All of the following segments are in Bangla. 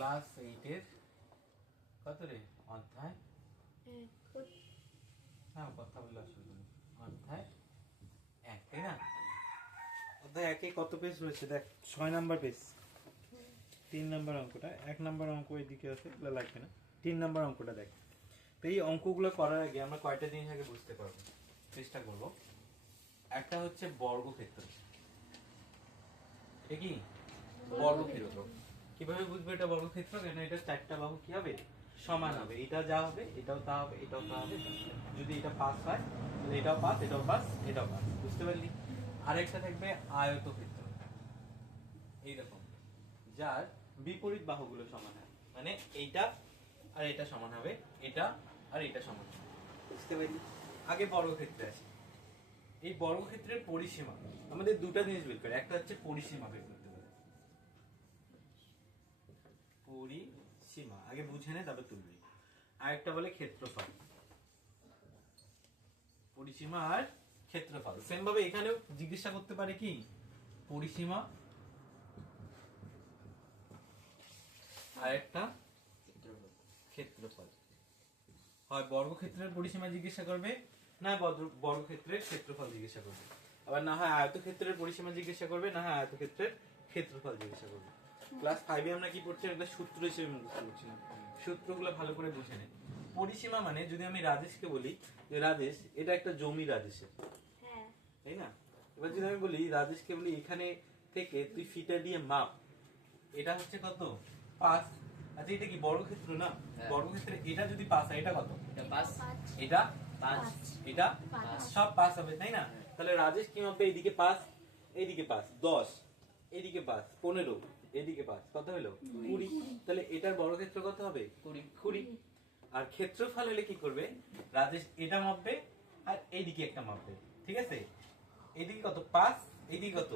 ক্লাস এইটের কত রে? অধ্যায়? হ্যাঁ কথা বলে অসুবিধা নেই। অধ্যায় এক, তাই না? অধ্যায় একে কত পেজ রয়েছে? দেখ, ছয় নাম্বার পেজ তিন নাম্বার অঙ্কটা। এক নাম্বার অঙ্ক এদিকে আছে, এগুলো লাগবে না। তিন নাম্বার অঙ্কটা দেখ। তো এই অঙ্কগুলো করার আগে আমরা কয়টা জিনিস আগে বুঝতে পারব? চেষ্টা করব। একটা হচ্ছে বর্গক্ষেত্র। এটা কি? বর্গক্ষেত্র। কীভাবে বুঝবে এটা বর্গক্ষেত্র কেন এটা চারটা বাহু কি হবে? সমান হবে। এটা যা হবে, এটাও তা হবে, এটাও তা হবে। যদি এটা পাস হয়, তাহলে এটাও পাস এটাও পাস এটাও পাস। বুঝতে পারলি? আরেকটা থাকবে আয়তক্ষেত্র। এইরকম। যার বিপরীত বাহুগুলো সমান হয়। মানে এইটা আর এটা সমান হবে, এটা আর এটা সমান হবে। বুঝতে পারলি? আগে বর্গক্ষেত্রে আছে এই বর্গক্ষেত্রের পরিসীমা, আমাদের দুটা জিনিস বের করে। একটা হচ্ছে পরিসীমা বের করতে পরিসীমা আগে বুঝে নে তারপর তুলবি। আরেকটা বলে ক্ষেত্রফল। পরিসীমা আর ক্ষেত্রফল। সেম ভাবে এখানেও জিজ্ঞাসা করতে পারে কি? পরিসীমা আরেকটা ক্ষেত্রফল। হয় বর্গক্ষেত্রের পরিসীমা জিজ্ঞাসা করবে না বর্গ- বর্গক্ষেত্রের ক্ষেত্রফল জিজ্ঞাসা করবে। আবার না হয় আয়তক্ষেত্রের পরিসীমা জিজ্ঞাসা করবে না হয় আয়তক্ষেত্রের ক্ষেত্রফল জিজ্ঞাসা করবে। ক্লাস ফাইভে আমরা কি পড়ছি? একটা সূত্র হিসেবে মুখস্থ করছিলাম সূত্রগুলো ভালো করে বুঝে নে। পরিসীমা মানে যদি আমি রাজেশকে বলি যে রাজেশ এটা একটা জমি রাজেশের। হ্যাঁ। তাই না? এবার যদি আমি বলি রাজেশকে বলি এখানে থেকে তুই ফিটা দিয়ে মাপ। এটা হচ্ছে কত? পাঁচ। আচ্ছা এটা কি বর্গক্ষেত্র না? হ্যাঁ। বর্গক্ষেত্রে এটা যদি পাঁচ হয় এটা কত? এটা পাঁচ। এটা? পাঁচ। এটা? পাঁচ। সব পাঁচ হবে তাই না? তাহলে রাজেশ কি মাপবে এইদিকে পাঁচ এইদিকে পাঁচ দশ এইদিকে পাঁচ পনেরো। এইদিকে পাঁচ কত হলো? কুড়ি। তাহলে এটার বড় বর্গক্ষেত্র কত হবে? কুড়ি। কুড়ি। আর ক্ষেত্রফল হলে কি করবে? রাজেশ এটা মাপবে আর এইদিকে একটা মাপবে। ঠিক আছে? এদিকে কত? পাঁচ। এদিকে কত?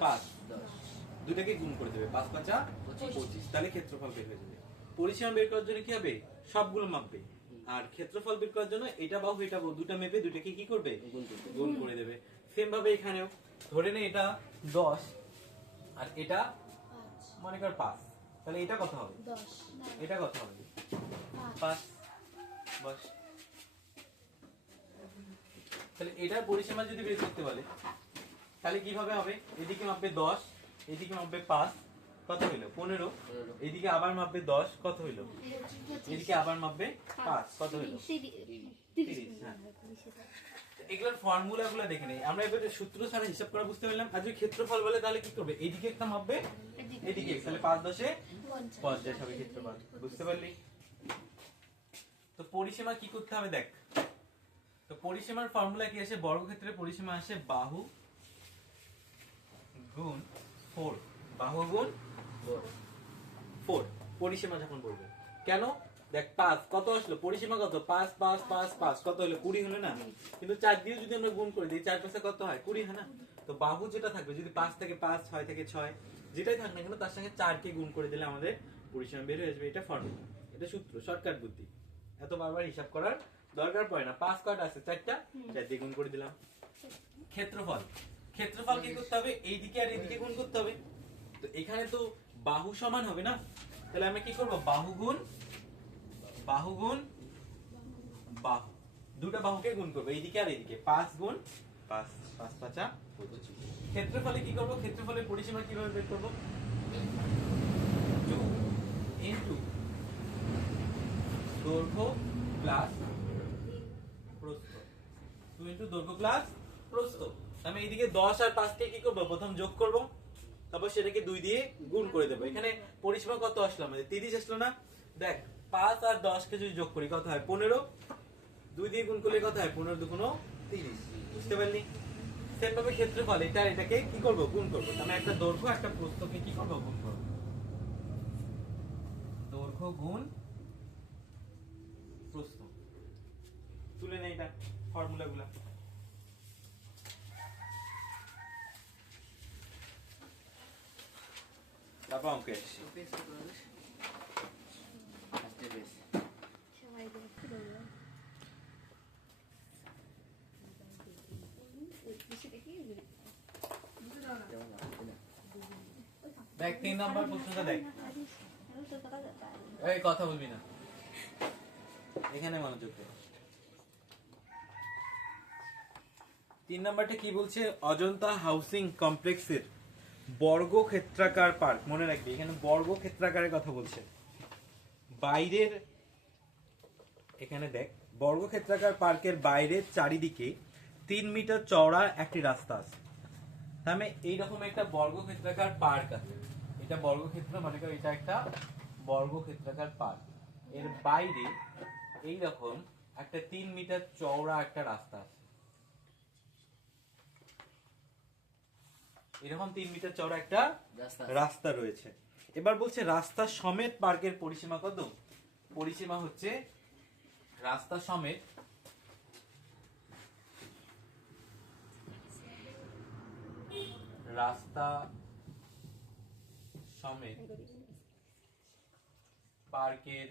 পাঁচ দুটাকে গুণ করে দেবে। পাঁচ পাঁচা পঁচিশ। তাহলে ক্ষেত্রফল বের হয়ে যাবে। পরিসীমা বের করার জন্য কি হবে? সবগুলো মাপবে। আর ক্ষেত্রফল বের করার জন্য এটা বাহু এটা বাহু দুটা মেপে দুটাকে কি করবে? গুণ করে দেবে। সেম ভাবে এখানেও। ধরে নে এটা দশ। আর এটা মনে কর পাঁচ। তাহলে এটা কত হবে? এটা কত হবে? পাঁচ। বস। তাহলে এটার পরিসীমা যদি বের করতে বলে তাহলে কীভাবে হবে? এদিকে মাপবে দশ এদিকে মাপবে পাঁচ কত হইল? পনেরো। এদিকে আবার মাপবে দশ কত হইল? এদিকে আবার মাপবে পাঁচ। কত হইল? হ্যাঁ। এগুলোর ফর্মুলা গুলো দেখে নেই। আমরা এবারে সূত্র ছাড়া হিসাব করা বুঝতে পারলাম। আর যদি ক্ষেত্রফল বলে তাহলে কি করবে? এদিকে একটা মাপবে এদিকে। তাহলে পাঁচ দশে পঞ্চাশ। হবে ক্ষেত্রফল। বুঝতে পারলি? তো পরিসীমা কি করতে হবে দেখ। তো পরিসীমার ফর্মুলা কি আসে? বর্গক্ষেত্রের পরিসীমা আসে বাহু গুণ ফোর। বাহু গুণ ফোর পরিসীমা যখন বলব। কেন? দেখ পাঁচ কত আসলো? পরিসীমা কত? পাঁচ পাঁচ পাঁচ পাঁচ। কত হলো? কুড়ি হলো না? কিন্তু চার দিয়ে যদি আমরা গুণ করে দিই চার পাঁচে কত হয়? কুড়ি হয় না? তো বাহু যেটা থাকবে যদি পাঁচ থেকে পাঁচ ছয় থেকে ছয় যেটাই থাক না কেন তার সঙ্গে চারকে গুণ করে দিলে আমাদের পরিসীমা বের হয়ে আসবে। এটা ফর্মুলা এটা সূত্র শর্টকাট বুদ্ধি। এত বারবার হিসাব করার দরকার পড়ে না। পাঁচ কয়টা আছে? চারটা? চার দিয়ে গুণ করে দিলাম। ক্ষেত্রফল। ক্ষেত্রফল কি করতে হবে? এইদিকে আর এইদিকে গুণ করতে হবে। তো এখানে তো বাহু সমান হবে না? তাহলে আমরা কি করব? বাহু গুণ বাহু গুণ, বাহু। দুটো বাহুকে গুণ করব, এইদিকে আর এইদিকে। পাঁচ গুণ, পাঁচ পাঁচ, পাঁচা ক্ষেত্রফলে কি করব? ক্ষেত্রফলের পরিসীমা কীভাবে বের করব? ইন্টু দৈর্ঘ্য প্লাস প্রস্থ। টু দৈর্ঘ্য প্লাস প্রস্থ। আমি এইদিকে দশ আর পাঁচকে কি করব? প্রথম যোগ করব। তারপর সেটাকে দুই দিয়ে গুণ করে দেবো। এখানে পরিসীমা কত আসলো আমাদের? তিরিশ আসলো না? দেখ, পাঁচ আর দশকে যদি যোগ করি, কত হয়? পনেরো। দুই দিয়ে গুণ করলে কত হয়? পনেরো দুগুণো তিরিশ। বুঝতে পারলি? সেম ভাবে ক্ষেত্রফল, এটা এটাকে কি করব? গুণ করব। আমি একটা দৈর্ঘ্য, একটা প্রস্থকে কি করব? গুণ করব। দৈর্ঘ্য গুণ প্রস্থ। তুলে নেই এটা ফর্মুলা গুলা তারপর অঙ্কে আসছি পেজ কত হবে? ফার্স্টে পেজ। সবাই দেখতে দেবো যেমন Papam queixe. দেখ তিন নম্বর প্রশ্নটা দেখ এই কথা বলবি না এখানে মনোযোগ দে তিন নম্বরটা কি বলছে? অজন্তা হাউসিং কমপ্লেক্সের। বর্গক্ষেত্রাকার পার্ক, মনে রাখবি, এখানে বর্গক্ষেত্রাকারের কথা বলছে। বাইরের, এখানে দেখ, বর্গক্ষেত্রাকার পার্কের বাইরের চারিদিকে তিন মিটার চওড়া একটি রাস্তা আছে। তার মানে এইরকম একটা বর্গক্ষেত্রাকার পার্ক আছে। এটা বর্গক্ষেত্র মনে করো এটা একটা বর্গক্ষেত্রাকার পার্ক। এর বাইরে এইরকম একটা তিন মিটার চওড়া একটা রাস্তা আছে। এরকম তিন মিটার চওড়া একটা রাস্তা রয়েছে। এবার বলছে রাস্তা সমেত পার্কের পরিসীমা কত? পরিসীমা হচ্ছে রাস্তা সমেত রাস্তা সমেত পার্কের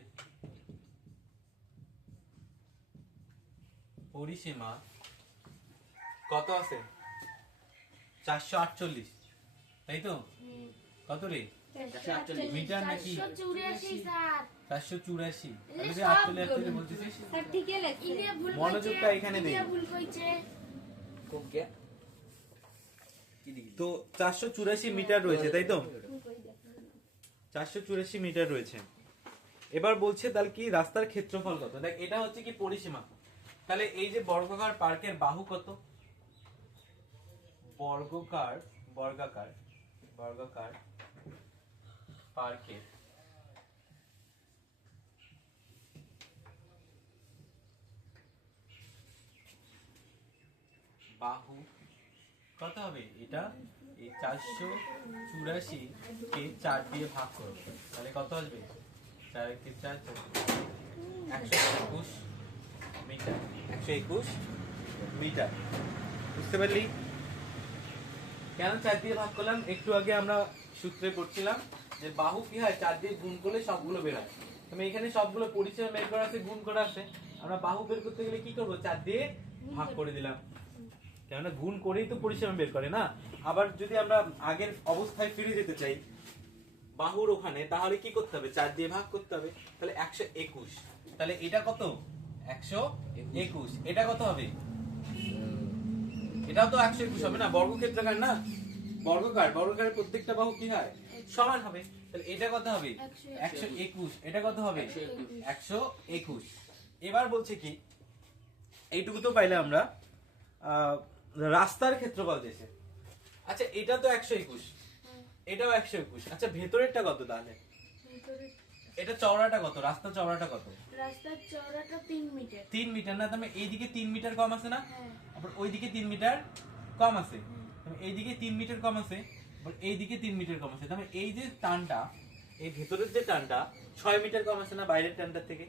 পরিসীমা কত আছে? চারশো আটচল্লিশ। তাই তো? কত রে? মিটার নাকি? চারশো চুরাশি মনোযোগটা এখানে কইছে। তো চারশো চুরাশি মিটার রয়েছে তাই তো? চারশো চুরাশি মিটার রয়েছে। এবার বলছে তাহলে কি রাস্তার ক্ষেত্রফল কত? দেখ এটা হচ্ছে কি পরিসীমা। তাহলে এই যে বর্গাকার পার্কের বাহু কত? বর্গকার, বর্গাকার বর্গাকার পার্কের বাহু, কত হবে? এটা এই চারশো চুরাশি কে চার দিয়ে ভাগ করো। তাহলে কত আসবে? চার চার চার একশো একুশ মিটার। একশো একুশ মিটার। বুঝতে পারলি? কেন চার দিয়ে ভাগ করলাম? একটু আগে আমরা সূত্রে পড়ছিলাম যে বাহু কি হয়? চার দিয়ে গুণ করলে সবগুলো বেরোয়। তুমি এখানে সবগুলো পরিচয় বের করা আছে, গুণ করা আছে। আমরা বাহু বের করতে গেলে কি করব? চার দিয়ে ভাগ করে দিলাম। কেননা গুণ করেই তো পরিসীমা বের করে, না? আবার যদি আমরা আগের অবস্থায় ফিরে যেতে চাই, বাহুর ওখানে, তাহলে কি করতে হবে? চার দিয়ে ভাগ করতে হবে। তাহলে একশো একুশ। তাহলে এটা কত? একশো একুশ। এটা কত হবে? এটাও তো একশো একুশ হবে না? বর্গক্ষেত্রাকার না? বর্গকার বর্গকারের প্রত্যেকটা বাহু কি হয়? সমান হবে। তাহলে এটা কত হবে? একশো একুশ। এটা কত হবে? একশো একুশ। এবার বলছে কি? এইটুকু তো পাইলে আমরা। আহ, রাস্তার ক্ষেত্রফল দিয়েছে আচ্ছা এটা তো একশো একুশ। এটাও একশো একুশ। আচ্ছা ভেতরেরটা কত তাহলে? এটা চওড়াটা কত? রাস্তা চওড়াটা কত? রাস্তার চওড়াটা তিন মিটার। তিন মিটার না তাহলে এইদিকে তিন মিটার কম আছে না? হ্যাঁ। আবার ওইদিকে তিন মিটার কম আছে। তাহলে এইদিকে তিন মিটার কম আছে আবার এইদিকে তিন মিটার কম আছে। তাহলে এই যে টানটা এই ভেতরের যে টানটা ছয় মিটার কম আছে না বাইরের টানটার থেকে?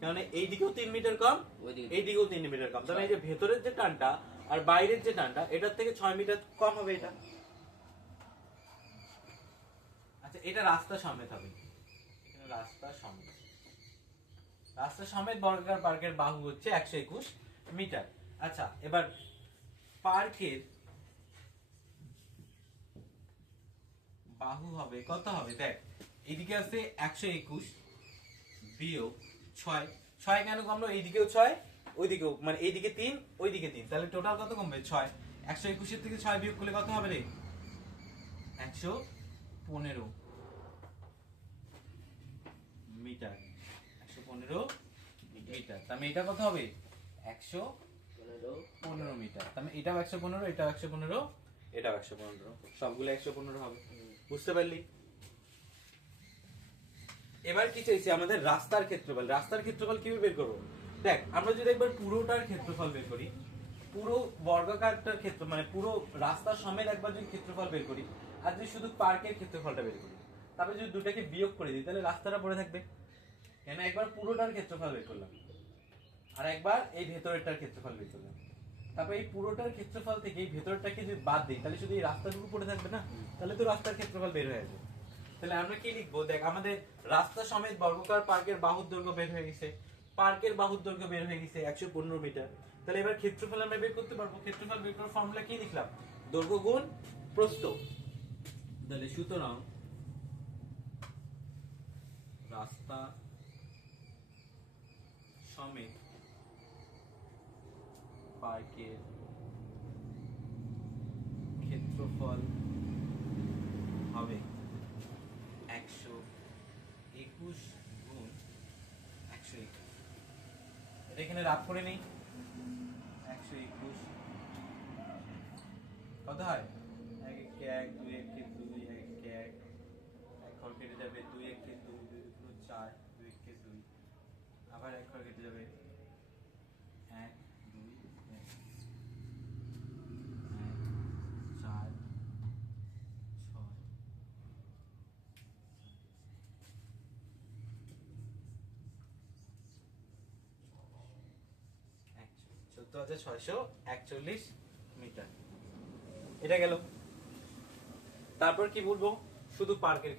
কারণ এইদিকেও তিন মিটার কম ওইদিকে। এইদিকেও তিন মিটার কম। তাহলে এই যে ভেতরের যে টানটা আর বাইরের যে টানটা এটার থেকে ছয় মিটার কম হবে এটা? আচ্ছা এটা রাস্তা সামনে হবে এখানে রাস্তা সমেত। রাস্তা সমেত বর্গাকার পার্কের বাহু হচ্ছে একশো একুশ মিটার। আচ্ছা এবার পার্কের বাহু হবে, কত হবে? দেখ, এদিকে আছে একশো একুশ বিয়োগ ছয়। ছয় কেন কমলো? এইদিকেও ছয়, ওইদিকেও মানে এইদিকে তিন, ওইদিকে তিন। তাহলে টোটাল কত কমবে? ছয়। একশো একুশের থেকে ছয় বিয়োগ করলে কত হবে রে? একশো পনেরো। মিটার। একশো পনেরো মিটার। তাহলে এটা কত হবে? একশো পনেরো। মিটার। তাহলে এটাও একশো পনেরো এটাও একশো পনেরো। এটাও একশো পনেরো। সবগুলো একশো পনেরো হবে। বুঝতে পারলি? এবার কি চাইছি? আমাদের রাস্তার ক্ষেত্রফল। রাস্তার ক্ষেত্রফল কীভাবে বের করব? দেখ আমরা যদি একবার পুরোটার ক্ষেত্রফল বের করি পুরো বর্গাকারটার ক্ষেত্র মানে পুরো রাস্তা সমেত একবার যদি ক্ষেত্রফল বের করি আর যদি শুধু পার্কের ক্ষেত্রফলটা বের করি তারপরে যদি দুটাকে বিয়োগ করে দিই তাহলে রাস্তাটা পড়ে থাকবে। কেন? একবার পুরোটার ক্ষেত্রফল বের করলাম। আর একবার এই ভেতরেরটার ক্ষেত্রফল বের করলাম। তারপরে এই পুরোটার ক্ষেত্রফল থেকে এই ভেতরটাকে যদি বাদ দিই তাহলে শুধু এই রাস্তাটুকু পড়ে থাকবে না? তাহলে তো রাস্তার ক্ষেত্রফল বের হয়ে যাবে। তাহলে আমরা কি লিখব? দেখ আমাদের রাস্তা সমেত বর্গকার পার্কের বাহুর দৈর্ঘ্য বের হয়ে গেছে। পার্কের বাহুর দৈর্ঘ্য বের হয়ে গেছে একশো পনেরো মিটার। তাহলে এবার ক্ষেত্রফল আমরা বের করতে পারব। ক্ষেত্রফল বের করার ফর্মুলা কি লিখলাম? দৈর্ঘ্য গুণ প্রস্থ। তাহলে সুতরাং রাস্তা সমেত পার্কের ক্ষেত্রফল হবে একশো একুশ গুণ একশো একুশ। এটা এখানে রাত করে নেই। একশো একুশ। কত হয় এক একে এক দুই একে দুই এক একে এক এক ঘর কেটে যাবে দুই একে দুই দুই দুগুণ চার দুই একে দুই আবার এক ঘর কেটে যাবে এক দুই এক এক, চার ছয় চোদ্দ হাজার ছয়শো মিটার। এটা গেল। তারপর কি বলব? শুধু পার্কের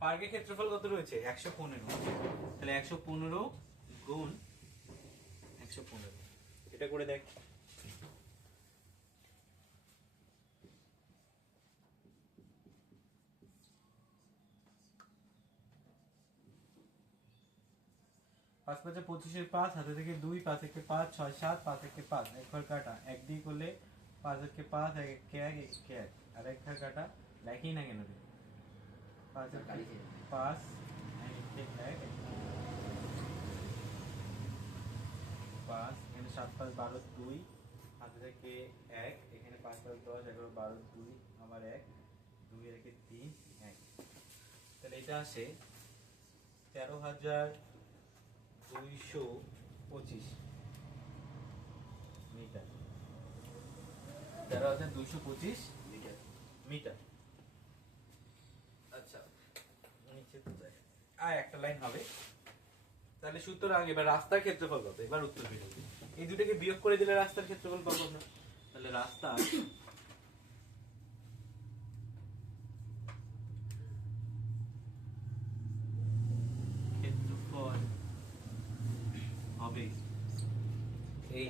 পার্কের ক্ষেত্রফল কত রয়েছে? একশো পনেরো। তাহলে একশো পনেরো গুণ একশো পনেরো। এটা করে দেখ। পাঁচ পাঁচে পঁচিশের পাঁচ হাতে থেকে দুই, পাঁচ একে পাঁচ, ছয় সাত, পাঁচ একে পাঁচ। এক ঘর কাটা। এক করলে পাঁচ একে পাঁচ, এক একে এক এক এক আর এক ঘর কাটা, লেখেই না কেন পাঁচ পাঁচ, এক পাঁচ। এখানে সাত পাঁচ বারো দুই হাতে থেকে এক। এখানে পাঁচ পাঁচ দশ, এগারো বারো দুই, আমার এক। দুই একে তিন, এক। তাহলে এটা আসে তেরো হাজার দুইশো পঁচিশ মিটার। তেরো হাজার দুইশো পঁচিশ মিটার। মিটার। আচ্ছা নিচে তো যায়। আর একটা লাইন হবে। তাহলে সুতরাং এবার রাস্তার ক্ষেত্রফল কত? এবার উত্তর বেরোবে এই দুটোকে বিয়োগ করে দিলে রাস্তার ক্ষেত্রফল পাবো আমরা তাহলে রাস্তা ক্ষেত্রফল হবে এই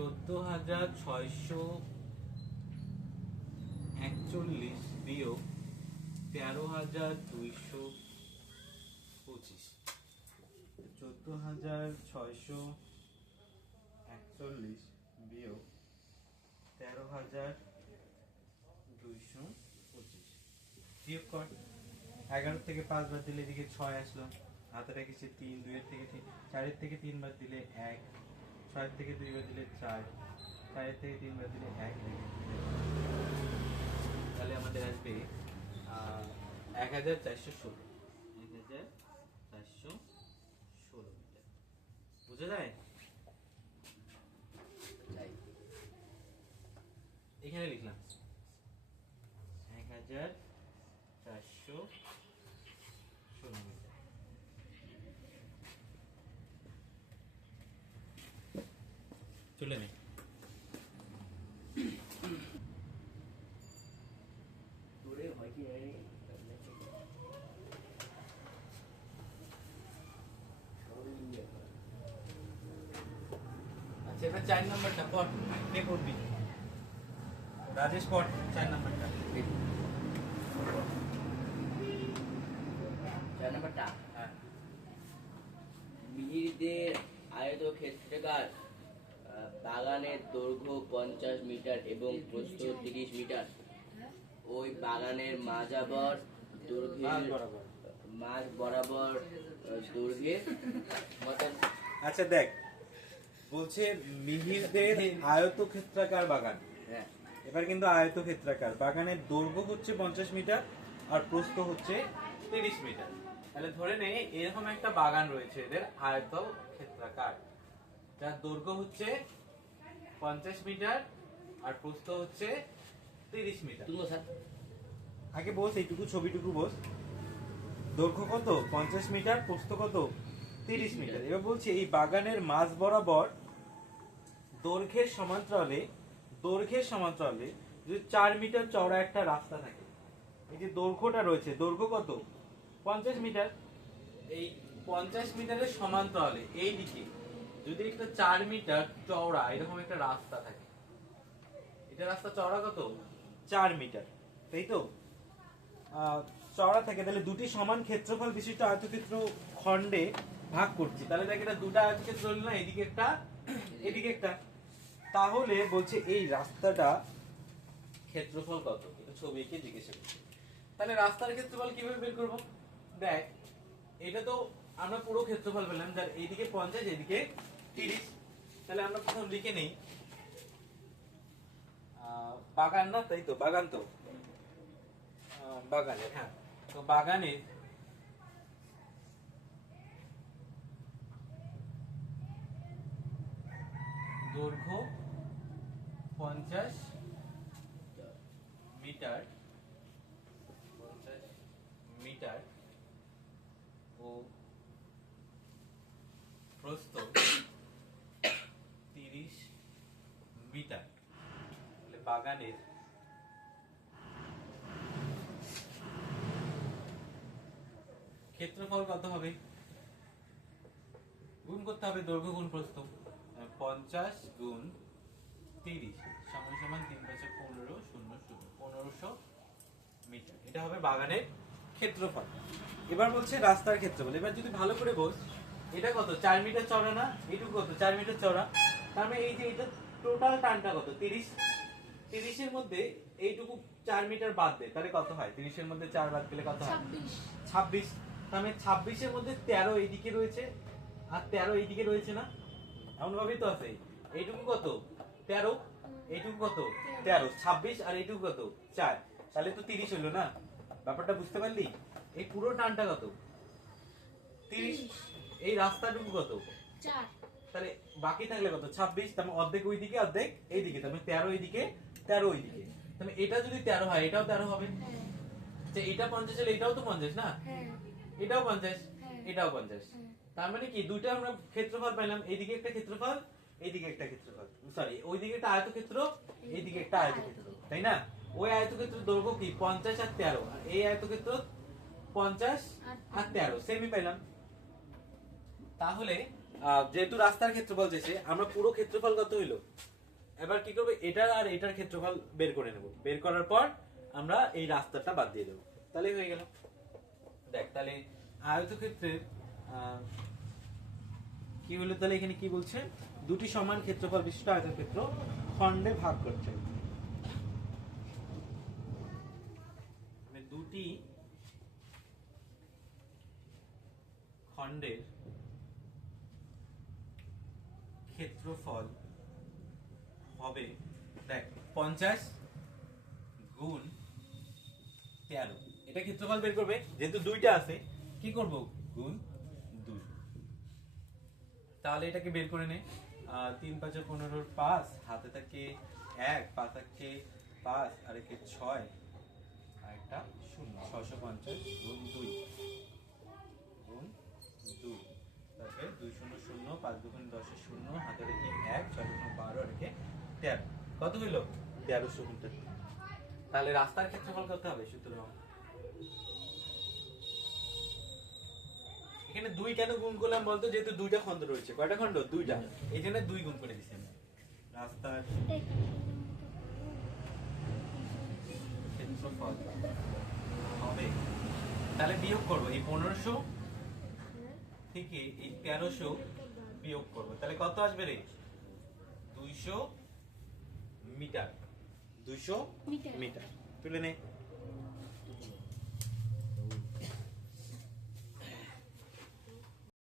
চোদ্দ হাজার ছয়শো একচল্লিশ বিয়োগ তেরো হাজার দুইশো পঁচিশ। চোদ্দ হাজার ছয়শো একচল্লিশ বিয়োগ তেরো হাজার দুইশো পঁচিশ। বিয়োগ কর। এগারো থেকে পাঁচ বার দিলে এদিকে ছয় আসলো। হাতে রেখেছে তিন, দুইয়ের থেকে তিন, চারের থেকে তিনবার দিলে এক। ছয়ের থেকে দুইবার দিলে চার চারের থেকে তিনবার দিলে এক তাহলে আমাদের আসবে এক হাজার চারশো ষোলো। এক হাজার চারশো ষোলো মিটার। বুঝা যায়? এখানে লিখলাম। এক হাজার চারশো ষোলো মিটার চলে নে তোরে হয় কি জানি এবার চার নাম্বারটা পট কে করবি রাজেশ পট চার নাম্বারটা। চার নাম্বারটা? হ্যাঁ। মিহিরদের আয়ত ক্ষেত্রকার বাগানের দৈর্ঘ্য পঞ্চাশ মিটার এবং প্রস্থ তিরিশ মিটার। ওই বাগানের মাঝাবর মাঝ দৈর্ঘ্যের বরাবর। মাঝ বরাবর দৈর্ঘ্যের আচ্ছা দেখ বলছে মিহিরদের আয়তক্ষেত্রাকার বাগান। হ্যাঁ। এবার কিন্তু আয়তক্ষেত্রাকার। বাগানের দৈর্ঘ্য হচ্ছে পঞ্চাশ মিটার আর প্রস্থ হচ্ছে তিরিশ মিটার। তাহলে ধরে নে এরকম একটা বাগান রয়েছে এদের আয়ত ক্ষেত্রাকার যার দৈর্ঘ্য হচ্ছে পঞ্চাশ মিটার আর প্রস্থ হচ্ছে তিরিশ মিটার। আগে বস এইটুকু ছবিটুকু বস। দৈর্ঘ্য কত? পঞ্চাশ মিটার প্রস্থ কত? তিরিশ মিটার। এবার বলছি এই বাগানের মাঝ বরাবর দৈর্ঘ্যের সমান্তরালে দৈর্ঘ্যের সমান্তরালে যদি চার মিটার চওড়া একটা রাস্তা থাকে, এই যে দৈর্ঘ্যটা রয়েছে, দৈর্ঘ্য কত? পঞ্চাশ মিটার। এই পঞ্চাশ মিটারের সমান্তরালে, এই দিকে যদি একটা চার মিটার চওড়া এরকম একটা রাস্তা থাকে, এটা রাস্তা চওড়া কত? চার মিটার, তাই তো? চওড়া থাকে, তাহলে দুটি সমান ক্ষেত্রফল বিশিষ্ট আয়তক্ষেত্র খণ্ডে ভাগ করছি। তাহলে দেখ এটা দুটো আয়তক্ষেত্র না, এদিকে একটা এদিকে একটা। তাহলে বলছে এই রাস্তাটা ক্ষেত্রফল কত? এটা ছবি এঁকে জিজ্ঞাসা করছে। তাহলে রাস্তার ক্ষেত্রফল কীভাবে বের করব? দেখ, এটা তো আমরা পুরো ক্ষেত্রফল পেলাম। যার এইদিকে পঞ্চাশ এদিকে তিরিশ। তাহলে আমরা প্রথম লিখে নেই। বাগান না? তাই তো, বাগান তো। বাগানে হ্যাঁ। তো বাগানে দৈর্ঘ্য পঞ্চাশ মিটার পঞ্চাশ মিটার ও প্রস্থ তিরিশ মিটার। বাগানের ক্ষেত্রফল কত হবে? গুণ করতে হবে দৈর্ঘ্য গুণ প্রস্থ। পঞ্চাশ গুণ তিরিশ সমান সমান তিন পাঁচে পনেরো শূন্য শূন্য পনেরোশো মিটার। এটা হবে বাগানের ক্ষেত্রফল। এবার বলছে রাস্তার ক্ষেত্রফল। এবার যদি ভালো করে বল এটা কত? চার মিটার চড়া না? এইটুকু কত? চার মিটার চড়া। তার মানে এই যে এটা টোটাল টানটা কত? তিরিশ। তিরিশের মধ্যে এইটুকু চার মিটার বাদ দেয় তাহলে কত হয়? তিরিশের মধ্যে চার বাদ দিলে কত হয়? ছাব্বিশ। ছাব্বিশ। তার মানে ছাব্বিশের মধ্যে তেরো এইদিকে রয়েছে আর তেরো এইদিকে রয়েছে না? এমন ভাবেই তো আছে। এইটুকু কত? তেরো এইটুকু কত? তেরো ছাব্বিশ আর এইটুকু কত? চার। তাহলে তো তিরিশ হলো না? ব্যাপারটা বুঝতে পারলি? এই পুরো টানটা কত? তিরিশ। এই রাস্তাটুকু কত? তাহলে বাকি থাকলে কত? ছাব্বিশ মানে অর্ধেক ওইদিকে অর্ধেক এইদিকে তার মানে তেরো এইদিকে তেরো ওইদিকে। তাহলে এটা যদি তেরো হয় এটাও তেরো হবে? হ্যাঁ। যে এটা পঞ্চাশ হলে এটাও তো পঞ্চাশ না? হ্যাঁ। এটাও পঞ্চাশ? হ্যাঁ। এটাও পঞ্চাশ। তার মানে কি? দুইটা আমরা ক্ষেত্রফল পেলাম এইদিকে একটা ক্ষেত্রফল এইদিকে একটা ক্ষেত্রফল সরি ওইদিকে একটা আয়তক্ষেত্র এইদিকে একটা আয়তক্ষেত্র। তাই না? ওই আয়তক্ষেত্র দৈর্ঘ্য কি? পঞ্চাশ আর তেরো। আর এই আয়তক্ষেত্র পঞ্চাশ আর তেরো। সেমই পেলাম তাহলে যেহেতু রাস্তার ক্ষেত্রফল যেছে আমরা পুরো ক্ষেত্রফল কত হইল? এবার কি করব? এটার আর এটার ক্ষেত্রফল বের করে নেব। বের করার পর আমরা এই রাস্তাটা বাদ দিয়ে দেবো। তাহলেই হয়ে গেল। দেখ তাহলে আয়তক্ষেত্রের আহ, কি হলো? তাহলে এখানে কি বলছে? দুটি সমান ক্ষেত্রফল, বিশিষ্ট আয়তক্ষেত্র খণ্ডে ভাগ করছে। মানে দুটি খণ্ডের ক্ষেত্রফল হবে, দেখ, পঞ্চাশ গুণ তেরো। এটা ক্ষেত্রফল বের করবে, যেহেতু দুইটা আছে, কি করব? গুণ দুই। তাহলে এটাকে বের করে নে। তিন পাঁচে পনেরোর পাঁচ হাতে থাকে এক পা থাকে পাঁচ আর একে ছয় আর একটা শূন্য। ছশো পঞ্চাশ গুণ দুই। গুণ দুই। তারপরে দুই শূন্য শূন্য পাঁচ দুগুণ দশে শূন্য হাতে রেখে এক ছয় শূন্য বারো আর রেখে তেরো। কত হইল? তেরোশো মিটার। তাহলে রাস্তার ক্ষেত্রফল কত হবে? সুতরাং এখানে দুই কেন গুণ করলাম বলতো যেহেতু দুইটা খন্ড রয়েছে। কয়টা খন্ড? দুইটা। এই জন্য দুই গুণ করে দিচ্ছি রাস্তার ক্ষেত্রফল হবে। তাহলে বিয়োগ করব এই পনেরোশো থেকে এই তেরোশো বিয়োগ করব। তাহলে কত আসবে রে? দুইশো মিটার। দুইশো মিটার। মিটার। তুলে নে।